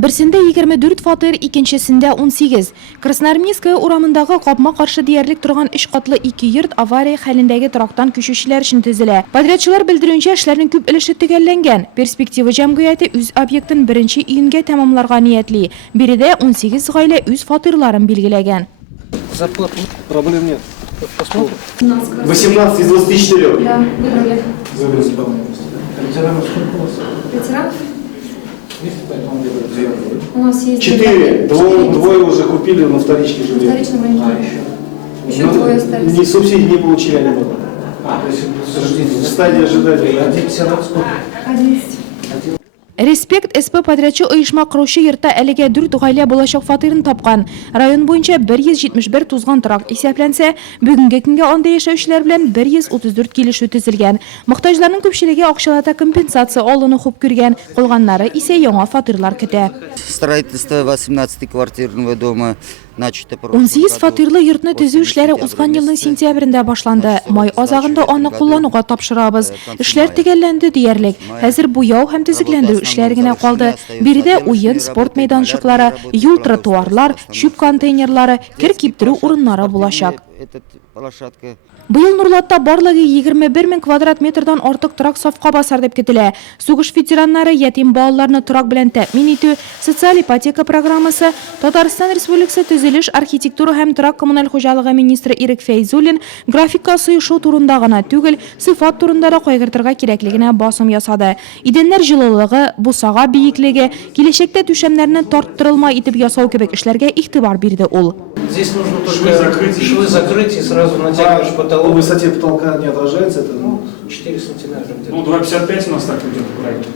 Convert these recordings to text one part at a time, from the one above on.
Берсендә 24 фатир, икенчесендә 18. Красноармейская урамындагы капма каршы диярлек торган 3 катлы 2 йорт авария хәлендәге торактан күчүчеләр өчен төзелә. Подрядчылар белдерүенчә, эшләрнең күп өлеше төгәлләнгән. Перспектива җәмгыяте үз объектын 1 июньгә тәмамларга ниятли. Биредә 18 гаилә үз фатирларын билгеләгән. Зарплату проблем нет. Посмотрим. 18 из 24. Да, выбрали. Ветеранов сколько у вас? Ветеранов? Есть поэтому выбрали? У нас есть... 4. Двое уже купили, на вторичке живут. Вторичного не А, было. еще? Еще двое остались. Ни субсидий не получили они пока. А, то есть В стадии ожидания. а ветеранов сколько? 11. Респект СП подрядчы оешма кыручы йортта әлегә 4 гаилә булачак фатирын тапкан. Район буенча 171 тузган торак исәпләнсә, бүгенге көнгә анда яшәүчеләр белән 134 килешү төзелгән. Мохтаҗларның күпчелеге акчалата компенсация алуны хуп күргән, калганнары исә яңа фатирлар көтә. Строительство 18-квартирного дома начато 18 фатирлы йортны төзү эшләре узган елның сентябрендә башланды. Май азагында аны куллануга тапшырабыз. Эшләр төгәлләнде диярлек. Хәзер буяу һәм төзекләндерү эшләре генә калды. Биредә уен, спорт мәйданчыклары, юл тротуарлар, чүп контейнерлары, кир киптерү урыннары булачак. Быел Нурлатта барлыгы 21 000 квадрат метрдан артык торак сафка басар дип көтелә. Сугыш ветераннары ятим балаларны торак белән тәэмин итү, социаль ипотека программасы, Татарстан Республикасы төзелеш, архитектура һәм торак коммуналь хуҗалыгы министры Ирек Фәйзуллин графикка сыешу турында гына түгел, сыйфат турында да кайгыртырга кирәклегенә басым ясады. Идәннәр җылылыгы, бусага биеклеге, киләчәктә түшәмнәрне тарттырылмай итеп ясау кебек эшләргә игътибар бирде ул. Здесь нужно только швы закрыть и сразу натягиваешь По потолок. высоте потолка не отражается это? 4 сантиметра где-то. Ну, 2,55 у нас так идет в проекте.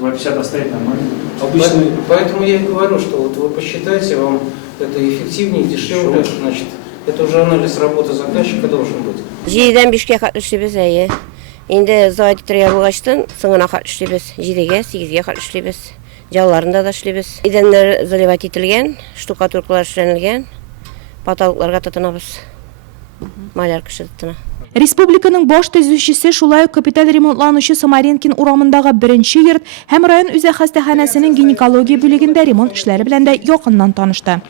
2,50 оставить нормально. Обычный. Поэтому я и говорю, что вот вы посчитайте, вам это эффективнее, дешевле, значит, это уже анализ работы заказчика должен быть. Жидеден бишке катышлыбыз әйе. Инде зайт тиря булгачтан сыңына катышлыбыз. Жидеге 8ге катышлыбыз. Жалларында да эшлибез. Идәннәр заливать ителгән, штукатуркалар эшләнелгән. Потолокларга тотынабыз. Малярка тотына. Республиканың баш төзүчесе шулай ук капиталь ремонтланучы Самаренкин урамындагы 1 йорт һәм район үзәк хастаханәсенең гинекология бүлегендә ремонт эшләре белән дә якыннан танышты.